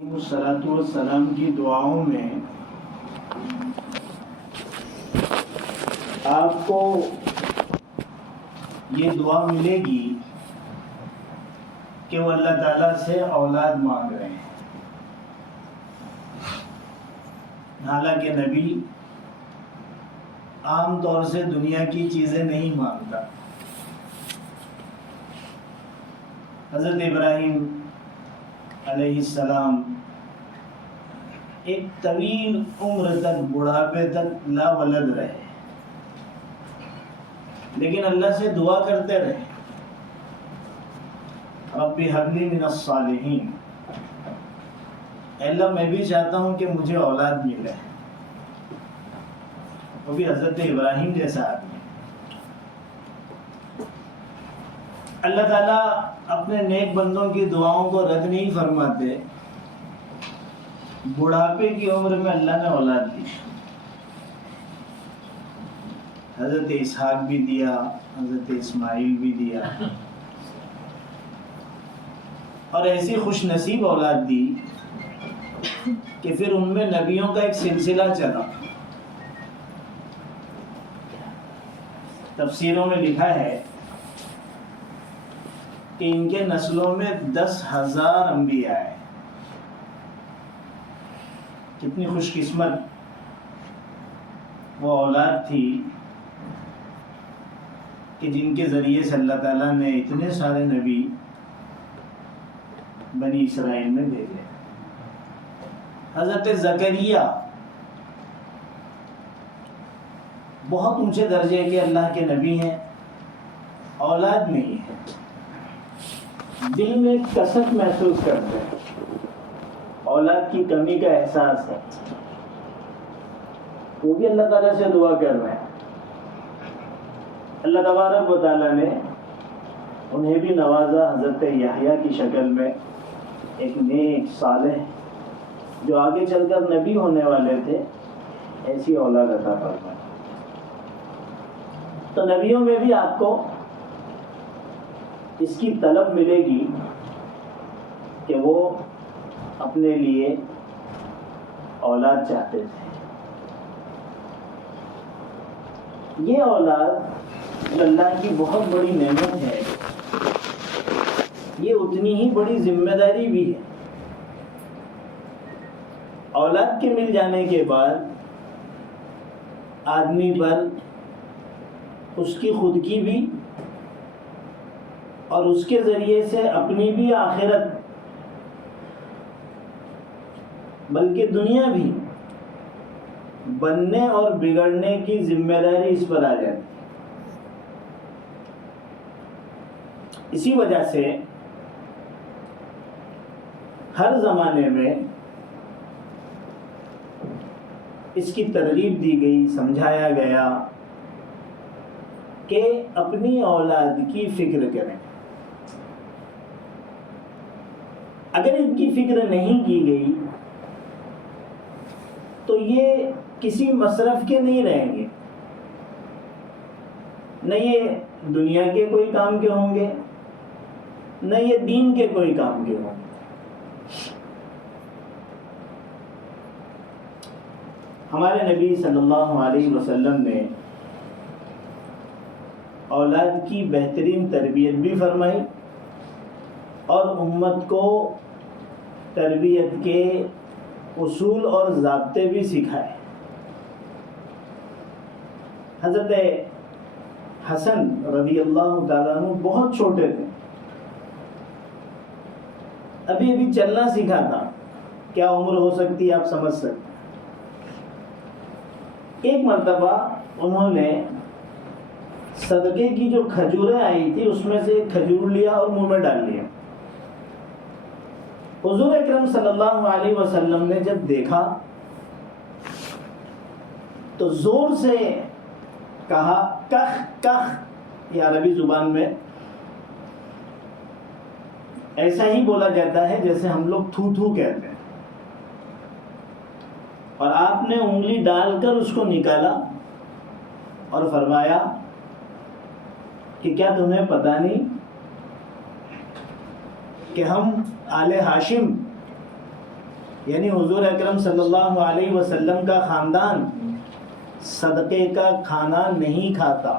الصلاۃ والسلام کی دعاؤں میں آپ کو یہ دعا ملے گی کہ وہ اللہ تعالیٰ سے اولاد مانگ رہے ہیں. حالانکہ نبی عام طور سے دنیا کی چیزیں نہیں مانگتا. حضرت ابراہیم علیہ السلام ایک طویل عمر تک بڑھاپے تک لا ولد رہے، لیکن اللہ سے دعا کرتے رہے، رب ہب لی من الصالحین، اے اللہ میں بھی چاہتا ہوں کہ مجھے اولاد ملے. وہ بھی حضرت ابراہیم جیسا آدمی. اللہ تعالیٰ اپنے نیک بندوں کی دعاؤں کو رد نہیں فرماتے. بڑھاپے کی عمر میں اللہ نے اولاد دی. حضرت اسحاق بھی دیا، حضرت اسماعیل بھی دیا، اور ایسی خوش نصیب اولاد دی کہ پھر ان میں نبیوں کا ایک سلسلہ چلا. تفسیروں میں لکھا ہے کہ ان کے نسلوں میں 10,000 انبیاء ہیں. کتنی خوش قسمت وہ اولاد تھی کہ جن کے ذریعے سے اللہ تعالیٰ نے اتنے سارے نبی بنی اسرائیل میں بھیجے. حضرت زکریا بہت اونچے درجے کے اللہ کے نبی ہیں، اولاد نہیں ہے، دل میں کسک محسوس کرتے ہیں، اولاد کی کمی کا احساس ہے. وہ بھی اللہ تعالیٰ سے دعا کر رہے ہیں. اللہ تبارک و تعالیٰ نے انہیں بھی نوازا حضرت یحییٰ کی شکل میں، ایک نیک صالح جو آگے چل کر نبی ہونے والے تھے. ایسی اولاد عطا فرمائی. تو نبیوں میں بھی آپ کو اس کی طلب ملے گی کہ وہ اپنے لیے اولاد چاہتے تھے. یہ اولاد اللہ کی بہت بڑی نعمت ہے، یہ اتنی ہی بڑی ذمہ داری بھی ہے. اولاد کے مل جانے کے بعد آدمی پر اس کی خود کی بھی اور اس کے ذریعے سے اپنی بھی آخرت بلکہ دنیا بھی بننے اور بگڑنے کی ذمہ داری اس پر آ جاتی. اسی وجہ سے ہر زمانے میں اس کی ترغیب دی گئی، سمجھایا گیا کہ اپنی اولاد کی فکر کریں. اگر ان کی فکر نہیں کی گئی تو یہ کسی مصرف کے نہیں رہیں گے، نہ یہ دنیا کے کوئی کام کے ہوں گے، نہ یہ دین کے کوئی کام کے ہوں گے. ہمارے نبی صلی اللہ علیہ وسلم نے اولاد کی بہترین تربیت بھی فرمائی اور امت کو تربیت کے اصول اور ضابطے بھی سکھائے. حضرت حسن رضی اللہ تعالیٰ عنہ بہت چھوٹے تھے، ابھی چلنا سیکھا تھا. کیا عمر ہو سکتی آپ سمجھ سکتے. ایک مرتبہ انہوں نے صدقے کی جو کھجوریں آئی تھی اس میں سے ایک کھجور لیا اور منہ میں ڈال لیا. حضور اکرم صلی اللہ علیہ وسلم نے جب دیکھا تو زور سے کہا کخ کخ. یہ عربی زبان میں ایسا ہی بولا جاتا ہے جیسے ہم لوگ تھو تھو کہتے ہیں. اور آپ نے انگلی ڈال کر اس کو نکالا اور فرمایا کہ کیا تمہیں پتہ نہیں کہ ہم آل ہاشم یعنی حضور اکرم صلی اللہ علیہ وسلم کا خاندان صدقے کا کھانا نہیں کھاتا،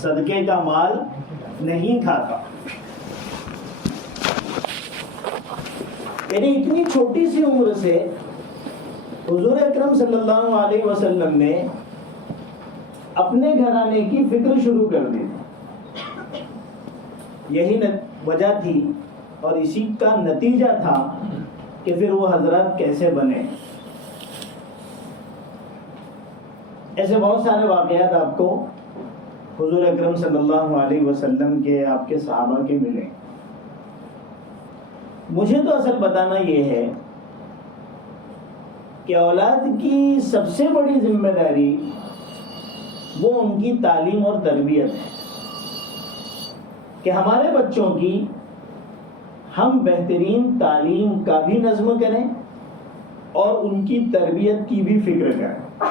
صدقے کا مال نہیں کھاتا. یعنی اتنی چھوٹی سی عمر سے حضور اکرم صلی اللہ علیہ وسلم نے اپنے گھرانے کی فکر شروع کر دی. یہی وجہ تھی اور اسی کا نتیجہ تھا کہ پھر وہ حضرات کیسے بنے. ایسے بہت سارے واقعات آپ کو حضور اکرم صلی اللہ علیہ وسلم کے، آپ کے صحابہ کے ملے. مجھے تو اصل بتانا یہ ہے کہ اولاد کی سب سے بڑی ذمہ داری وہ ان کی تعلیم اور تربیت ہے، کہ ہمارے بچوں کی ہم بہترین تعلیم کا بھی نظم کریں اور ان کی تربیت کی بھی فکر کریں.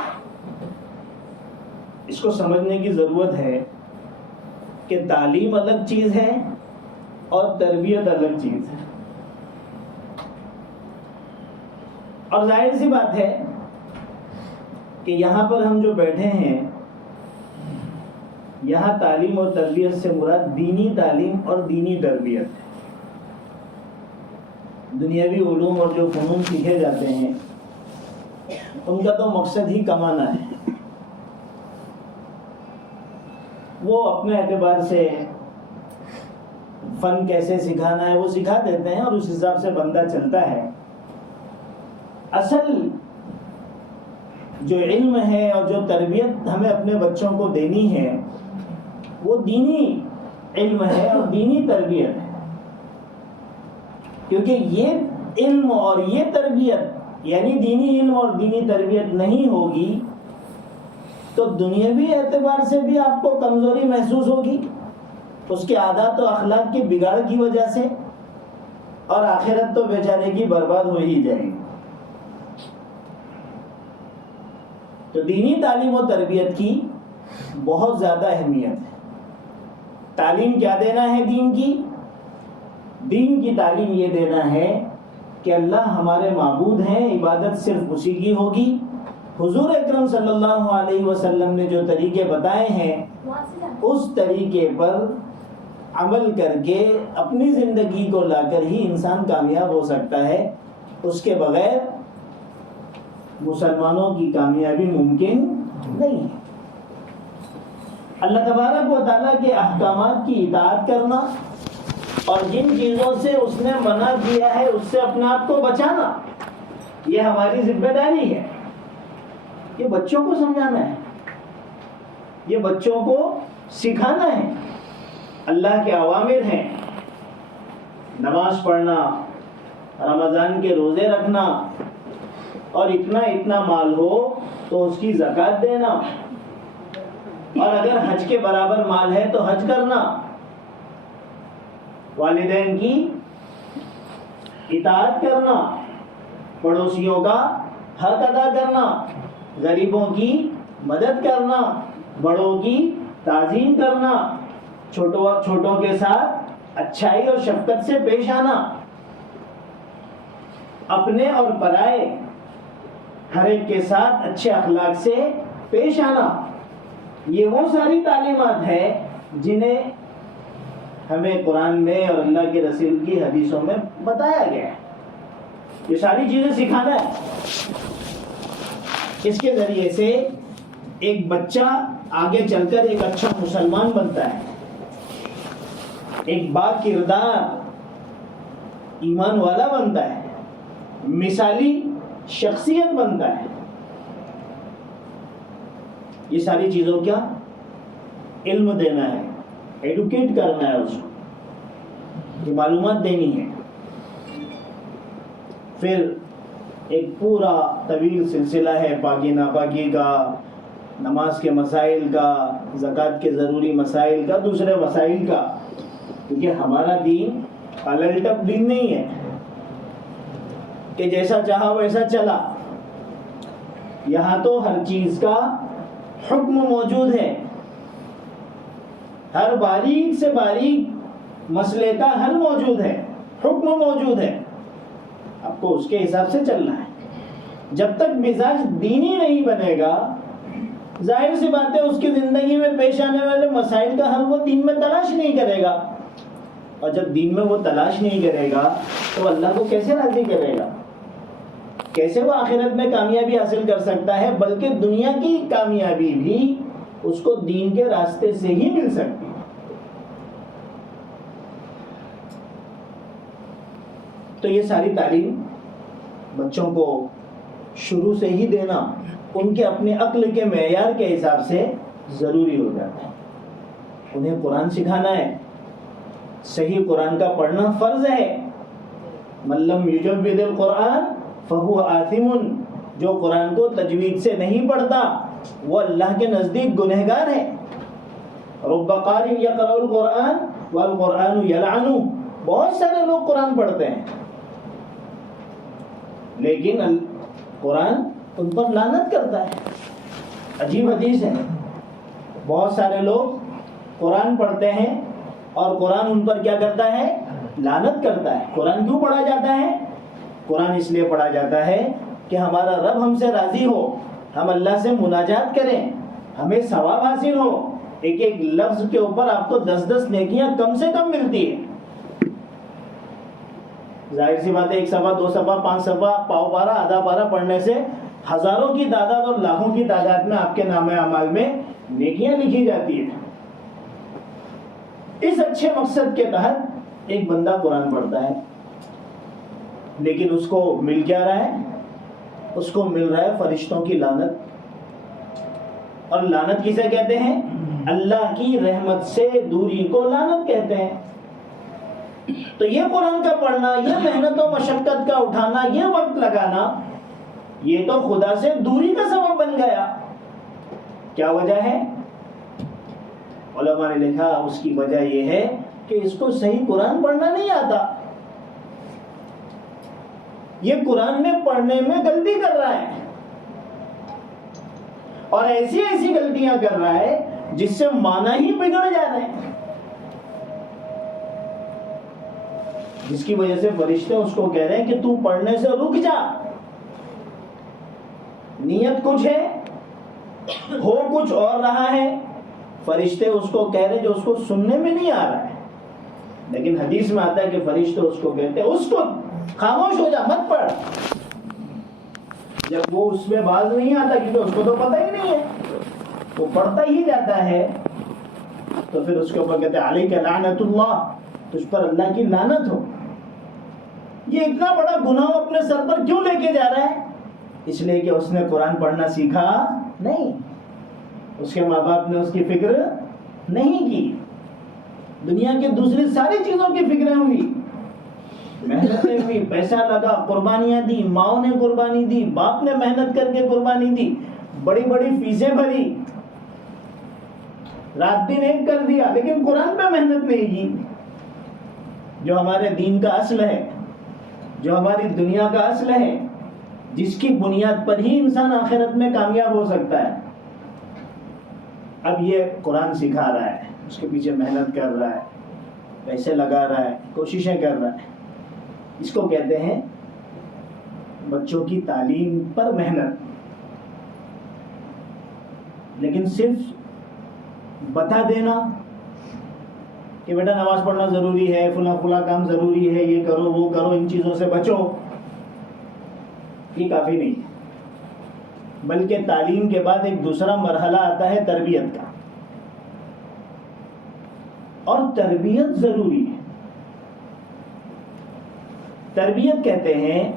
اس کو سمجھنے کی ضرورت ہے کہ تعلیم الگ چیز ہے اور تربیت الگ چیز ہے. اور ظاہر سی بات ہے کہ یہاں پر ہم جو بیٹھے ہیں، یہاں تعلیم اور تربیت سے مراد دینی تعلیم اور دینی تربیت ہے. دنیاوی علوم اور جو فنون سیکھے جاتے ہیں ان کا تو مقصد ہی کمانا ہے. وہ اپنے اعتبار سے فن کیسے سکھانا ہے وہ سکھا دیتے ہیں اور اس حساب سے بندہ چلتا ہے. اصل جو علم ہے اور جو تربیت ہمیں اپنے بچوں کو دینی ہے وہ دینی علم ہے اور دینی تربیت ہے. کیونکہ یہ علم اور یہ تربیت یعنی دینی علم اور دینی تربیت نہیں ہوگی تو دنیاوی اعتبار سے بھی آپ کو کمزوری محسوس ہوگی اس کے عادات و اخلاق کے بگاڑ کی وجہ سے، اور آخرت تو بیچارے کی برباد ہو ہی جائے گی. تو دینی تعلیم و تربیت کی بہت زیادہ اہمیت ہے. تعلیم کیا دینا ہے دین کی؟ دین کی تعلیم یہ دینا ہے کہ اللہ ہمارے معبود ہیں، عبادت صرف اسی کی ہوگی. حضور اکرم صلی اللہ علیہ وسلم نے جو طریقے بتائے ہیں اس طریقے پر عمل کر کے اپنی زندگی کو لا کر ہی انسان کامیاب ہو سکتا ہے. اس کے بغیر مسلمانوں کی کامیابی ممکن نہیں ہے. اللہ تبارک و تعالیٰ کے احکامات کی اطاعت کرنا اور جن چیزوں سے اس نے منع کیا ہے اس سے اپنے آپ کو بچانا، یہ ہماری ذمہ داری ہے. یہ بچوں کو سمجھانا ہے، یہ بچوں کو سکھانا ہے. اللہ کے اوامر ہیں، نماز پڑھنا، رمضان کے روزے رکھنا، اور اتنا اتنا مال ہو تو اس کی زکوٰۃ دینا، اور اگر حج کے برابر مال ہے تو حج کرنا، والدین کی اطاعت کرنا، پڑوسیوں کا حق ادا کرنا، غریبوں کی مدد کرنا، بڑوں کی تعظیم کرنا، چھوٹوں کے ساتھ اچھائی اور شفقت سے پیش آنا، اپنے اور پرائے ہر ایک کے ساتھ اچھے اخلاق سے پیش آنا. یہ وہ ساری تعلیمات ہیں جنہیں ہمیں قرآن میں اور اللہ کے رسول کی حدیثوں میں بتایا گیا ہے. یہ ساری چیزیں سکھانا ہے. اس کے ذریعے سے ایک بچہ آگے چل کر ایک اچھا مسلمان بنتا ہے، ایک با کردار ایمان والا بنتا ہے، مثالی شخصیت بنتا ہے. یہ ساری چیزوں کا علم دینا ہے، ایڈوکیٹ کرنا ہے، اس کو یہ معلومات دینی ہے. پھر ایک پورا طویل سلسلہ ہے پاکی ناپاکی کا، نماز کے مسائل کا، زکوٰۃ کے ضروری مسائل کا، دوسرے مسائل کا. کیونکہ ہمارا دین الٹپ دین نہیں ہے کہ جیسا چاہا ویسا چلا. یہاں تو ہر چیز کا حکم موجود ہے، ہر باریک سے باریک مسئلے کا حل موجود ہے، حکم موجود ہے. اب کو اس کے حساب سے چلنا ہے. جب تک مزاج دینی نہیں بنے گا، ظاہر سی بات ہے اس کی زندگی میں پیش آنے والے مسائل کا حل وہ دین میں تلاش نہیں کرے گا. اور جب دین میں وہ تلاش نہیں کرے گا تو اللہ کو کیسے راضی کرے گا؟ کیسے وہ آخرت میں کامیابی حاصل کر سکتا ہے؟ بلکہ دنیا کی کامیابی بھی اس کو دین کے راستے سے ہی مل سکتی ہے. تو یہ ساری تعلیم بچوں کو شروع سے ہی دینا ان کے اپنے عقل کے معیار کے حساب سے ضروری ہو جاتا ہے. انہیں قرآن سکھانا ہے، صحیح قرآن کا پڑھنا فرض ہے. من لم یجود القرآن فہو آثم، جو قرآن کو تجوید سے نہیں پڑھتا وہ اللہ کے نزدیک گنہگار ہے. رب قارئ یقرأ القرآن والقرآن یلعنہ، بہت سارے لوگ قرآن پڑھتے ہیں لیکن قرآن ان پر لعنت کرتا ہے. عجیب حدیث ہے، بہت سارے لوگ قرآن پڑھتے ہیں اور قرآن ان پر کیا کرتا ہے؟ لعنت کرتا ہے. قرآن کیوں پڑھا جاتا ہے؟ قرآن اس لیے پڑھا جاتا ہے کہ ہمارا رب ہم سے راضی ہو، ہم اللہ سے مناجات کریں، ہمیں ثواب حاصل ہو. ایک ایک لفظ کے اوپر آپ کو 10 نیکیاں کم سے کم ملتی ہے. ظاہر سی بات ہے 1 صفحہ 2 صفحہ 5 صفحہ پاؤ پارا آدھا پارا پڑھنے سے ہزاروں کی تعداد اور لاکھوں کی تعداد میں آپ کے نام اعمال میں نیکیاں لکھی جاتی ہیں. اس اچھے مقصد کے تحت ایک بندہ قرآن پڑھتا ہے لیکن اس کو مل کیا رہا ہے؟ اس کو مل رہا ہے فرشتوں کی لعنت. اور لعنت کسے کہتے ہیں؟ اللہ کی رحمت سے دوری کو لعنت کہتے ہیں. تو یہ قرآن کا پڑھنا، یہ محنت و مشقت کا اٹھانا، یہ وقت لگانا، یہ تو خدا سے دوری کا سبب بن گیا. کیا وجہ ہے؟ علماء نے لکھا اس کی وجہ یہ ہے کہ اس کو صحیح قرآن پڑھنا نہیں آتا. یہ قرآن میں پڑھنے میں غلطی کر رہا ہے اور ایسی ایسی غلطیاں کر رہا ہے جس سے معنی ہی بگڑ جا رہے ہیں، جس کی وجہ سے فرشتے اس کو کہہ رہے ہیں کہ تو پڑھنے سے رک جا. نیت کچھ ہے، ہو کچھ اور رہا ہے. فرشتے اس کو کہہ رہے جو اس کو سننے میں نہیں آ رہا ہے. لیکن حدیث میں آتا ہے کہ فرشتے اس کو کہتے ہیں اس کو خاموش ہو جا، مت پڑھ. جب وہ اس میں باز نہیں آتا کیونکہ اس کو تو پتہ ہی نہیں ہے، وہ پڑھتا ہی جاتا ہے، تو پھر اس کے اوپر کہتے ہیں علیک لعنت اللہ، تجھ پر اللہ کی لعنت ہو. یہ اتنا بڑا گناہ اپنے سر پر کیوں لے کے جا رہا ہے؟ اس لیے کہ اس نے قرآن پڑھنا سیکھا نہیں، اس کے ماں باپ نے اس کی فکر نہیں کی، دنیا کی دوسری ساری چیزوں کی فکریں ہوئی، محنتیں ہوئی، پیسہ لگا، قربانیاں دی، ماؤں نے قربانی دی، باپ نے محنت کر کے قربانی دی، بڑی بڑی فیسیں بھری، رات دن ایک کر دیا، لیکن قرآن پہ محنت نہیں کی. جو ہمارے دین کا اصل ہے، جو ہماری دنیا کا اصل ہے، جس کی بنیاد پر ہی انسان آخرت میں کامیاب ہو سکتا ہے. اب یہ قرآن سکھا رہا ہے، اس کے پیچھے محنت کر رہا ہے، پیسے لگا رہا ہے، کوششیں کر رہا ہے. اس کو کہتے ہیں بچوں کی تعلیم پر محنت. لیکن صرف بتا دینا کہ بیٹا نماز پڑھنا ضروری ہے، فلاں فلاں کام ضروری ہے، یہ کرو وہ کرو، ان چیزوں سے بچو، یہ کافی نہیں. بلکہ تعلیم کے بعد ایک دوسرا مرحلہ آتا ہے تربیت کا، اور تربیت ضروری ہے. تربیت کہتے ہیں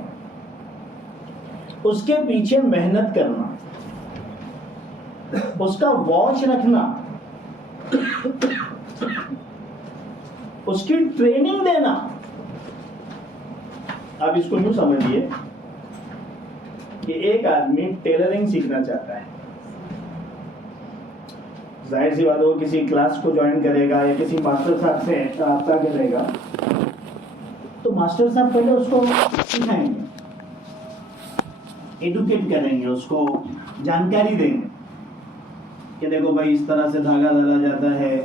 اس کے پیچھے محنت کرنا، اس کا واچ رکھنا، اس کی ٹریننگ دینا. آپ اس کو یوں سمجھیے کہ ایک آدمی ٹیلرنگ سیکھنا چاہتا ہے. ظاہر سی بات ہے وہ کسی کلاس کو جوائن کرے گا یا کسی ماسٹر صاحب سے رابطہ کرے گا، تو ماسٹر صاحب پہلے اس کو سکھائیں گے، ایڈوکیٹ کریں گے، اس کو جانکاری دیں گے کہ دیکھو بھائی اس طرح سے دھاگا ڈالا جاتا ہے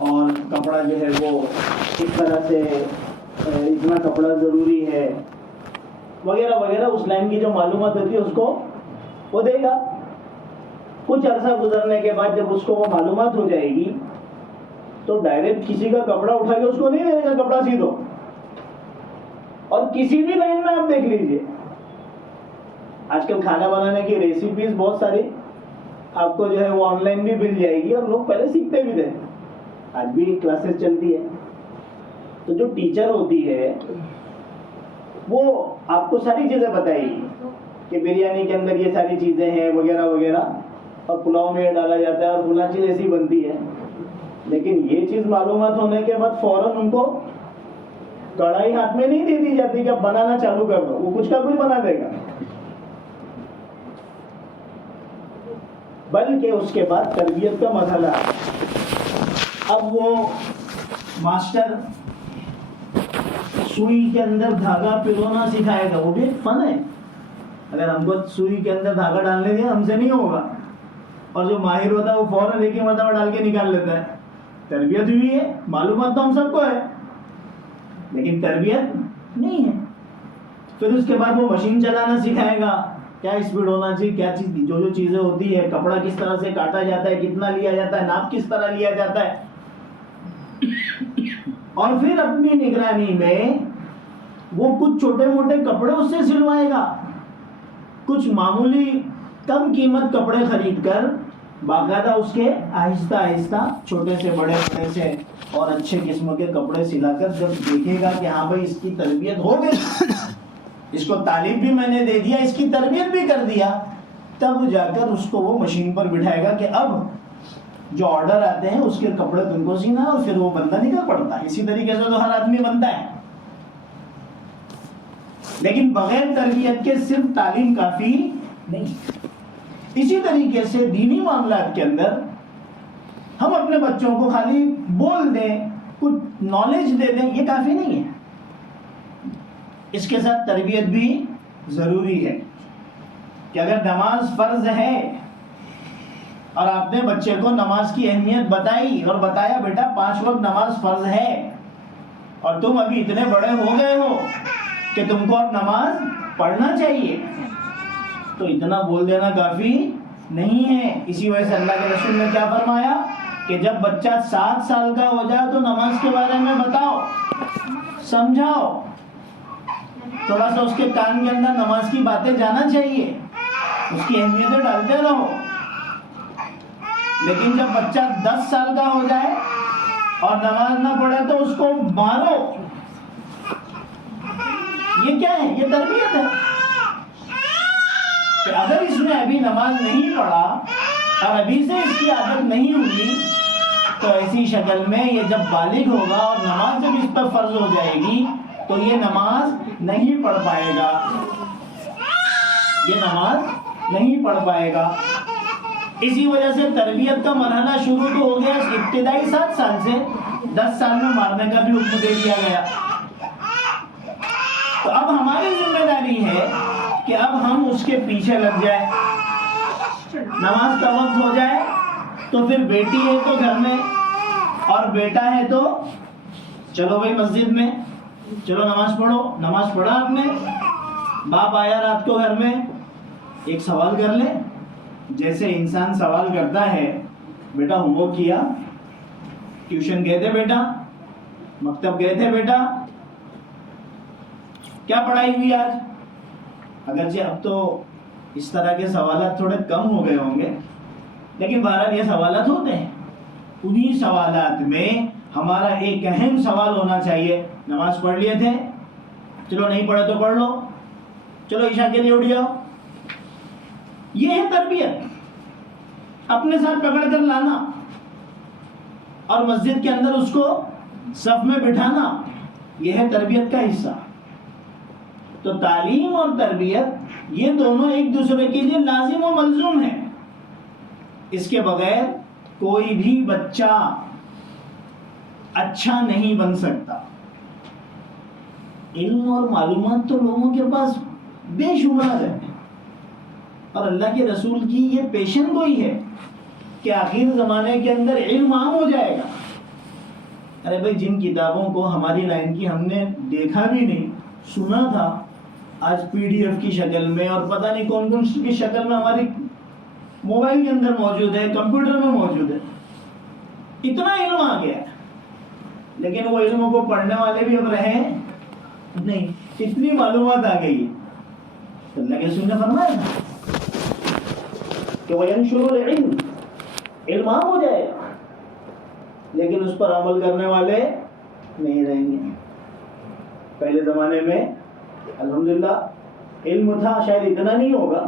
اور کپڑا جو ہے وہ اس طرح سے اتنا کپڑا ضروری ہے. وغیرہ وغیرہ اس لائن کی جو معلومات ہوتی ہے اس کو وہ دے گا. کچھ عرصہ گزرنے کے بعد جب اس کو وہ معلومات ہو جائے گی تو ڈائریکٹ کسی کا کپڑا اٹھا کے اس کو نہیں دے گا کپڑا سی دو. اور کسی بھی لائن میں آپ دیکھ لیجئے آج کل کھانا بنانے کی ریسیپیز بہت ساری آپ کو جو ہے وہ آن لائن بھی مل جائے گی, اور لوگ پہلے سیکھتے بھی تھے, آج بھی کلاسز چلتی ہے. تو جو ٹیچر ہوتی ہے وہ آپ کو ساری چیزیں بتائے گی کہ بریانی کے اندر یہ ساری چیزیں ہیں وغیرہ وغیرہ, اور پلاؤ میں یہ ڈالا جاتا ہے اور فلاں چیز ایسی بنتی ہے. لیکن یہ چیز معلومات ہونے کے بعد فوراً ان کو کڑھائی ہاتھ میں نہیں دے دی جاتی کہ اب بنانا چالو کر دو, وہ کچھ کا کچھ بنا دے گا. بلکہ اس کے بعد تربیت کا مرحلہ, اب وہ ماسٹر سوئی کے اندر دھاگا پرونا سکھائے گا, وہ بھی ایک فن ہے. اگر ہم کو سوئی کے اندر دھاگا ڈالنے دیا ہم سے نہیں ہوگا, اور جو ماہر ہوتا ہے وہ فوراً ایک ہی مرتبہ ڈال کے نکال لیتا ہے. تربیت ہوئی ہے, معلومات تو ہم سب کو ہے لیکن تربیت نہیں ہے. پھر اس کے بعد وہ مشین چلانا سکھائے گا, کیا اسپیڈ ہونا چاہیے, کیا چیز, جو جو چیزیں ہوتی ہے, کپڑا کس طرح سے کاٹا جاتا ہے, کتنا لیا جاتا ہے, ناپ کس طرح لیا جاتا ہے. اور پھر اپنی نگرانی میں وہ کچھ چھوٹے موٹے کپڑے اس سے سلوائے گا, کچھ معمولی کم قیمت کپڑے خرید کر باقاعدہ اس کے آہستہ آہستہ چھوٹے سے بڑے بڑے سے اور اچھے قسم کے کپڑے سلا کر جب دیکھے گا کہ ہاں بھائی اس کی تربیت ہو گئی, اس کو تعلیم بھی میں نے دے دیا, اس کی تربیت بھی کر دیا, تب جا کر اس کو وہ مشین پر بٹھائے گا کہ اب جو آرڈر آتے ہیں اس کے کپڑے تم کو سینا, اور پھر وہ بندہ نکل پڑتا ہے. اسی طریقے سے تو ہر آدمی بنتا ہے, لیکن بغیر تربیت کے صرف تعلیم کافی نہیں. اسی طریقے سے دینی معاملات کے اندر ہم اپنے بچوں کو خالی بول دیں, کچھ نالج دے دیں, یہ کافی نہیں ہے. اس کے ساتھ تربیت بھی ضروری ہے کہ اگر نماز فرض ہے اور آپ نے بچے کو نماز کی اہمیت بتائی اور بتایا بیٹا 5 وقت نماز فرض ہے, اور تم ابھی اتنے بڑے ہو گئے ہو کہ تم کو اب نماز پڑھنا چاہیے, تو اتنا بول دینا کافی نہیں ہے. اسی وجہ سے اللہ کے رسول نے کیا فرمایا کہ جب بچہ 7 سال کا ہو جائے تو نماز کے بارے میں بتاؤ, سمجھاؤ, تھوڑا سا اس کے کان کے اندر نماز کی باتیں جانا چاہیے, اس کی اہمیتیں ڈالتے رہو. لیکن جب بچہ 10 سال کا ہو جائے اور نماز نہ پڑھے تو اس کو مارو, یہ کیا ہے؟ یہ تربیت ہے. کہ اگر اس نے ابھی نماز نہیں پڑھا اور ابھی سے اس کی عادت نہیں ہوئی تو ایسی شکل میں یہ جب بالغ ہوگا اور نماز جب اس پر فرض ہو جائے گی تو یہ نماز نہیں پڑھ پائے گا, یہ نماز نہیں پڑھ پائے گا. اسی وجہ سے تربیت کا مرحلہ شروع تو ہو گیا ابتدائی 7 سال سے, 10 سال میں مارنے کا بھی حکم دے دیا گیا. تو اب ہماری ذمہ داری ہے کہ اب ہم اس کے پیچھے لگ جائیں. نماز کا وقت ہو جائے تو پھر بیٹی ہے تو گھر میں اور بیٹا ہے تو چلو بھائی مسجد میں, چلو نماز پڑھو. نماز پڑھا آپ نے, باپ آیا رات کو گھر میں, ایک سوال کر لے, جیسے انسان سوال کرتا ہے بیٹا ہوم ورک کیا, ٹیوشن گئے تھے بیٹا, مکتب گئے تھے بیٹا, کیا پڑھائی ہوئی آج. اگرچہ اب تو اس طرح کے سوالات تھوڑے کم ہو گئے ہوں گے, لیکن بہرحال یہ سوالات ہوتے ہیں. انہی سوالات میں ہمارا ایک اہم سوال ہونا چاہیے, نماز پڑھ لیے تھے, چلو نہیں پڑھے تو پڑھ لو, چلو عشاء کے لیے اٹھ جاؤ. یہ ہے تربیت, اپنے ساتھ پکڑ کر لانا اور مسجد کے اندر اس کو صف میں بٹھانا, یہ ہے تربیت کا حصہ. تو تعلیم اور تربیت یہ دونوں ایک دوسرے کے لیے لازم و ملزوم ہیں. اس کے بغیر کوئی بھی بچہ اچھا نہیں بن سکتا. علم اور معلومات تو لوگوں کے پاس بے شمار ہے, اور اللہ کے رسول کی یہ پیشن گوئی ہے کہ آخر زمانے کے اندر علم عام ہو جائے گا. ارے بھائی, جن کتابوں کو ہماری لائن کی ہم نے دیکھا بھی نہیں, سنا تھا, آج PDF کی شکل میں اور پتہ نہیں کون کون کی شکل میں ہماری موبائل کے اندر موجود ہے، کمپیوٹر میں موجود ہے. اتنا علم آ گیا ہے، لیکن وہ علم کو پڑھنے والے بھی اب رہے نہیں. اتنی معلومات آ گئی. اللہ کے رسول نے فرمایا کہ وَيَنشُرُ الْعِلْمِ، علم عام ہو جائے گا لیکن اس پر عمل کرنے والے نہیں رہیں گے. پہلے زمانے میں الحمدللہ علم تھا، شاید اتنا نہیں ہوگا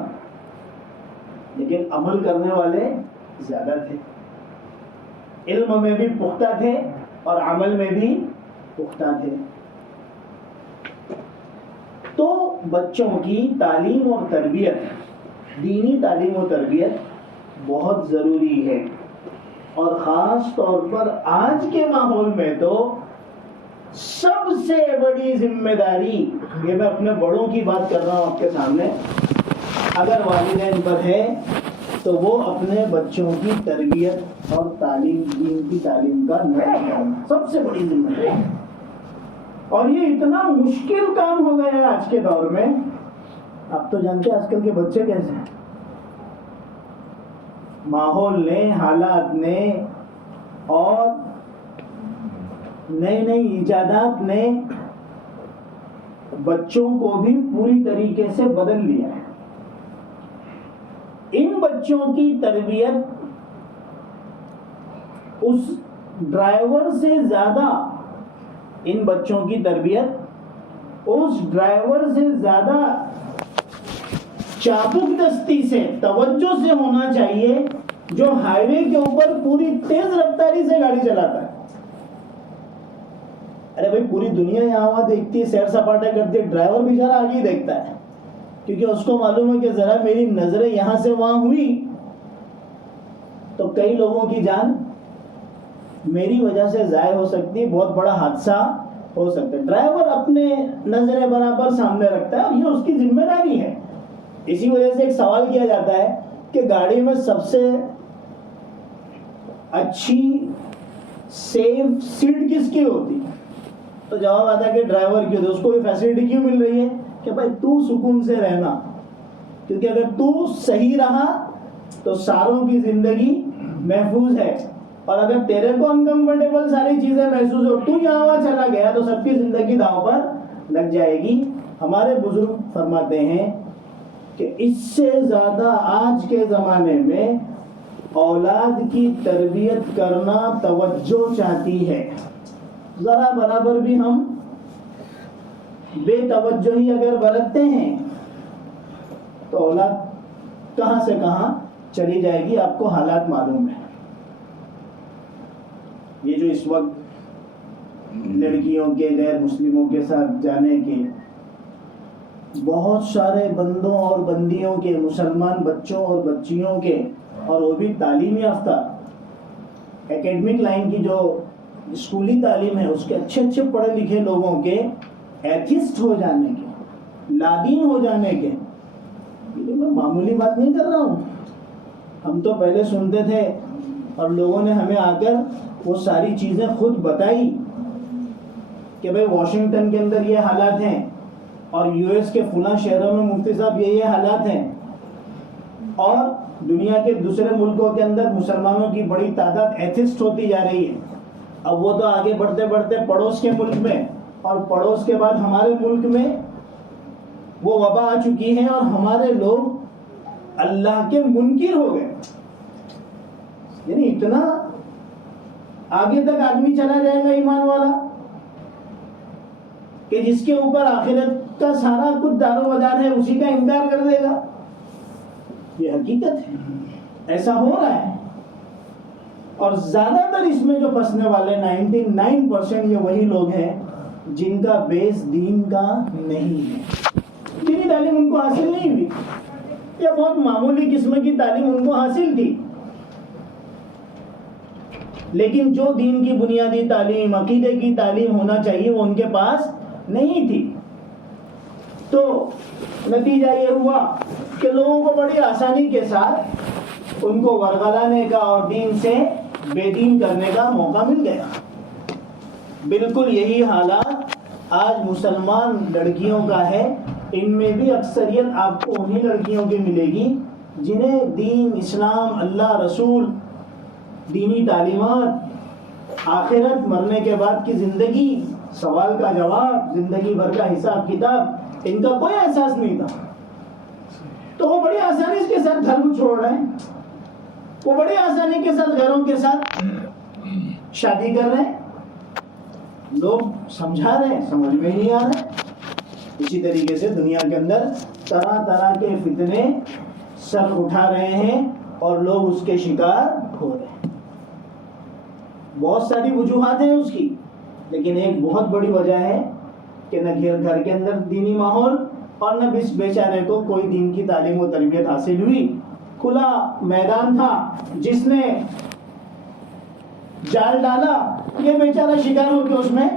لیکن عمل کرنے والے زیادہ تھے. علم میں بھی پختہ تھے اور عمل میں بھی پختہ تھے. تو بچوں کی تعلیم اور تربیت، دینی تعلیم و تربیت بہت ضروری ہے. اور خاص طور پر آج کے ماحول میں تو سب سے بڑی ذمہ داری، یہ میں اپنے بڑوں کی بات کر رہا ہوں آپ کے سامنے، اگر والدین پر ہے تو وہ اپنے بچوں کی تربیت اور تعلیم، دین کی تعلیم کا نظر رکھنا سب سے بڑی ذمہ داری. اور یہ اتنا مشکل کام ہو گیا ہے آج کے دور میں. آپ تو جانتے ہیں آج کل کے بچے کیسے ہیں. ماحول نے، حالات نے اور نئی نئی ایجادات نے بچوں کو بھی پوری طریقے سے بدل لیا ہے. ان بچوں کی تربیت اس ڈرائیور سے زیادہ، ان بچوں کی تربیت اس ڈرائیور سے زیادہ چابک دستی سے، توجہ سے ہونا چاہیے جو ہائی وے کے اوپر پوری تیز رفتاری سے گاڑی چلاتا ہے. ارے بھائی پوری دنیا یہاں وہاں دیکھتی ہے، سیر سپاٹا کرتی ہے، ڈرائیور بیچارہ آگے ہی دیکھتا ہے کیونکہ اس کو معلوم ہے کہ ذرا میری نظریں یہاں سے وہاں ہوئی تو کئی لوگوں کی جان میری وجہ سے ضائع ہو سکتی ہے، بہت بڑا حادثہ ہو سکتا ہے. ڈرائیور اپنے نظریں برابر سامنے رکھتا ہے اور یہ اس کی ذمہ داری ہے. اسی وجہ سے ایک سوال کیا جاتا ہے کہ گاڑی میں سب سے اچھی سیف سیٹ کس کی ہوتی ہے؟ تو جواب آتا ہے کہ ڈرائیور کی ہوتی ہے. اس کو یہ فیسلٹی کیوں مل رہی ہے کہ بھائی تو سکون سے رہنا، کیونکہ اگر تو صحیح رہا تو ساروں کی زندگی محفوظ ہے، اور اگر تیرے کو انکمفرٹیبل ساری چیزیں محسوس ہو، تو یہاں وہاں چلا گیا تو سب کی زندگی داؤ پر لگ جائے گی. ہمارے بزرگ فرماتے ہیں کہ اس سے زیادہ آج کے زمانے میں اولاد کی تربیت کرنا توجہ چاہتی ہے. ذرا برابر بھی ہم بے توجہی اگر برتتے ہیں تو اولاد کہاں سے کہاں چلی جائے گی. آپ کو حالات معلوم ہے. یہ جو اس وقت لڑکیوں کے، غیر مسلموں کے ساتھ جانے کے بہت سارے بندوں اور بندیوں کے، مسلمان بچوں اور بچیوں کے، اور وہ بھی تعلیم یافتہ اکیڈمک لائن کی جو اسکولی تعلیم ہے اس کے اچھے اچھے پڑھے لکھے لوگوں کے ایتھسٹ ہو جانے کے، لادین ہو جانے کے، یہ میں معمولی بات نہیں کر رہا ہوں. ہم تو پہلے سنتے تھے اور لوگوں نے ہمیں آ کر وہ ساری چیزیں خود بتائی کہ بھئی واشنگٹن کے اندر یہ حالات ہیں اور US کے فلاں شہروں میں مفتی صاحب یہ حالات ہیں، اور دنیا کے دوسرے ملکوں کے اندر مسلمانوں کی بڑی تعداد ایتھسٹ ہوتی جا رہی ہے. اب وہ تو آگے بڑھتے بڑھتے پڑوس کے ملک میں، اور پڑوس کے بعد ہمارے ملک میں وہ وبا آ چکی ہے اور ہمارے لوگ اللہ کے منکر ہو گئے. یعنی اتنا آگے تک آدمی چلا جائے گا ایمان والا کہ جس کے اوپر آخرت کا سارا کچھ دار و مدار ہے اسی کا انکار کر دے گا. یہ حقیقت ہے، ایسا ہو رہا ہے. اور زیادہ تر اس میں جو پھنسنے والے 99% یہ وہی لوگ ہیں جن کا بیس دین کا نہیں ہے. دینی تعلیم ان کو حاصل نہیں ہوئی، یا بہت معمولی قسم کی تعلیم ان کو حاصل تھی، لیکن جو دین کی بنیادی تعلیم، عقیدے کی تعلیم ہونا چاہیے وہ ان کے پاس نہیں تھی. تو نتیجہ یہ ہوا کہ لوگوں کو بڑی آسانی کے ساتھ ان کو ورغلانے کا اور دین سے بے دین کرنے کا موقع مل گیا. بالکل یہی حالات آج مسلمان لڑکیوں کا ہے. ان میں بھی اکثریت آپ کو انہی لڑکیوں کی ملے گی جنہیں دین، اسلام، اللہ، رسول، دینی تعلیمات، آخرت، مرنے کے بعد کی زندگی، سوال کا جواب، زندگی بھر کا حساب کتاب، ان کا کوئی احساس نہیں تھا. تو وہ بڑی آسانی کے ساتھ گھر کو چھوڑ رہے ہیں، وہ بڑی آسانی کے ساتھ گھروں کے ساتھ شادی کر رہے ہیں. لوگ سمجھا رہے ہیں، سمجھ میں نہیں آ رہا. اسی طریقے سے دنیا کے اندر طرح طرح کے فتنے سر اٹھا رہے ہیں اور لوگ اس کے شکار ہو رہے ہیں. بہت ساری وجوہات ہیں اس کی، لیکن ایک بہت بڑی وجہ ہے کہ نہ گھر کے اندر دینی ماحول اور نہ اس بیچارے کو کوئی دین کی تعلیم و تربیت حاصل ہوئی. کھلا میدان تھا، جس نے جال ڈالا یہ بیچارہ شکار ہو کے اس میں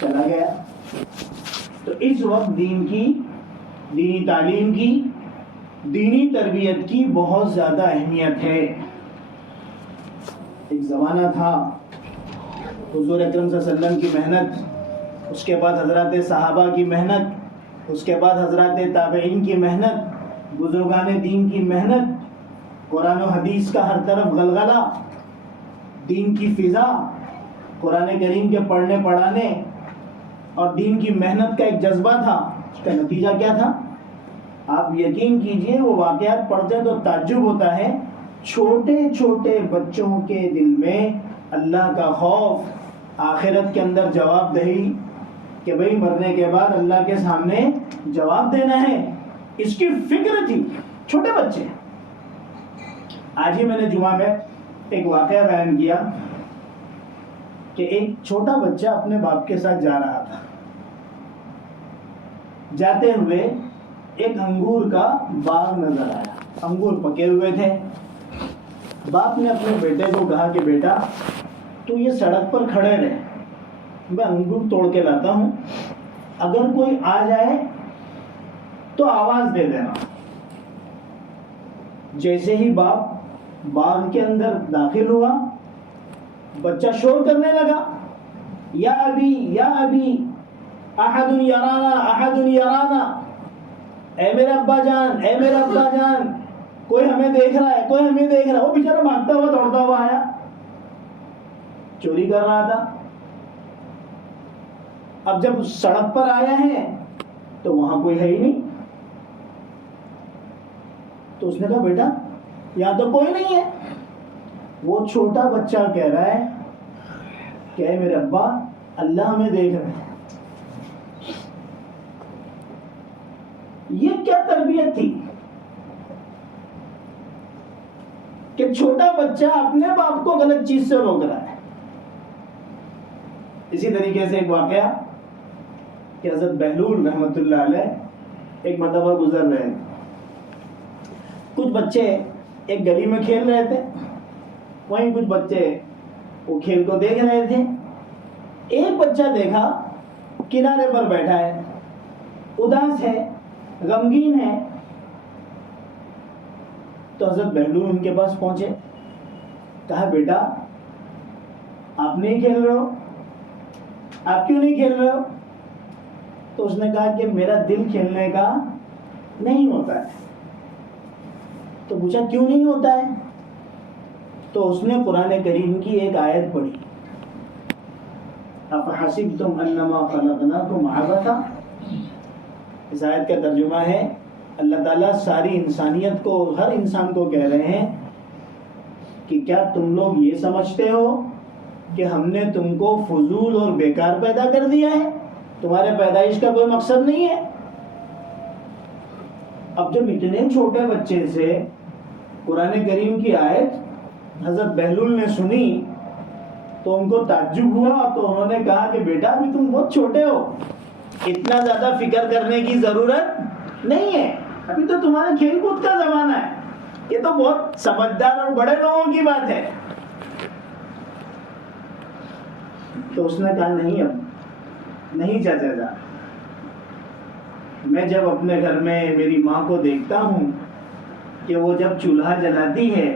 چلا گیا. تو اس وقت دین کی، دینی تعلیم کی، دینی تربیت کی بہت زیادہ اہمیت ہے. ایک زمانہ تھا حضور اکرم صلی اللہ علیہ وسلم کی محنت، اس کے بعد حضرات صحابہ کی محنت، اس کے بعد حضرات تابعین کی محنت، بزرگان دین کی محنت، قرآن و حدیث کا ہر طرف غلغلہ، دین کی فضا، قرآن کریم کے پڑھنے پڑھانے اور دین کی محنت کا ایک جذبہ تھا. اس کا نتیجہ کیا تھا؟ آپ یقین کیجئے وہ واقعات پڑھتے تو تعجب ہوتا ہے. چھوٹے چھوٹے بچوں کے دل میں اللہ کا خوف، آخرت کے اندر جواب دہی کہ بھئی مرنے کے بعد اللہ کے سامنے جواب دینا ہے، اس کی فکر تھی. چھوٹے بچے. آج ہی میں نے جمعہ میں ایک واقعہ بیان کیا کہ ایک چھوٹا بچہ اپنے باپ کے ساتھ جا رہا تھا. جاتے ہوئے ایک انگور کا باغ نظر آیا، انگور پکے ہوئے تھے. باپ نے اپنے بیٹے کو کہا کہ بیٹا تو یہ سڑک پر کھڑے رہے، میں انگور توڑ کے لاتا ہوں، اگر کوئی آ جائے تو آواز دے دینا. جیسے ہی باپ باغ کے اندر داخل ہوا، بچہ شور کرنے لگا، یا ابی یا ابی احد یرانا احد یرانا، اے میرے ابا جان، اے میرے ابا جان، کوئی ہمیں دیکھ رہا ہے، کوئی ہمیں دیکھ رہا ہے. وہ بیچارہ بھاگتا ہوا دوڑتا ہوا آیا، چوری کر رہا تھا. اب جب سڑک پر آیا ہے تو وہاں کوئی ہے ہی نہیں. تو اس نے کہا بیٹا یہاں تو کوئی نہیں ہے. وہ چھوٹا بچہ کہہ رہا ہے کہ اے میرے ابا اللہ ہمیں دیکھ رہے ہیں. یہ کیا تربیت تھی کہ چھوٹا بچہ اپنے باپ کو غلط چیز سے روک رہا ہے. اسی طریقے سے ایک واقعہ کہ حضرت بہلول رحمۃ اللہ علیہ ایک مرتبہ گزر رہے تھے. کچھ بچے ایک گلی میں کھیل رہے تھے، وہیں کچھ بچے وہ کھیل کو دیکھ رہے تھے. ایک بچہ دیکھا کنارے پر بیٹھا ہے، اداس ہے، غمگین ہے. تو حضرت بہلول ان کے پاس پہنچے، کہا بیٹا آپ نہیں کھیل رہے ہو، آپ کیوں نہیں کھیل رہے ہو؟ تو اس نے کہا کہ میرا دل کھیلنے کا نہیں ہوتا ہے. تو پوچھا کیوں نہیں ہوتا ہے؟ تو اس نے قرآن کریم کی ایک آیت پڑھی، افحسبتم انما خلقناکم عبثا. اس آیت کا ترجمہ ہے اللہ تعالیٰ ساری انسانیت کو، ہر انسان کو کہہ رہے ہیں کہ کیا تم لوگ یہ سمجھتے ہو کہ ہم نے تم کو فضول اور بیکار پیدا کر دیا ہے؟ تمہارے پیدائش کا کوئی مقصد نہیں ہے؟ اب جب اتنے چھوٹے بچے سے قرآن کریم کی آیت حضرت بہلول نے سنی تو ان کو تعجب ہوا. تو انہوں نے کہا کہ بیٹا ابھی تم بہت چھوٹے ہو، اتنا زیادہ فکر کرنے کی ضرورت نہیں ہے، ابھی تو تمہارے کھیل کود کا زمانہ ہے، یہ تو بہت سمجھدار اور بڑے لوگوں کی بات ہے. تو اس نے کہا نہیں، اب نہیں چاچا جان، میں جب اپنے گھر میں میری ماں کو دیکھتا ہوں کہ وہ جب چولہا جلاتی ہے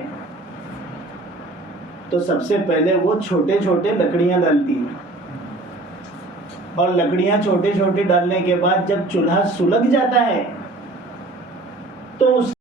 تو سب سے پہلے وہ چھوٹے چھوٹے لکڑیاں ڈالتی ہے. اور لکڑیاں چھوٹے چھوٹے ڈالنے کے بعد جب چولہا سلگ جاتا ہے تو اس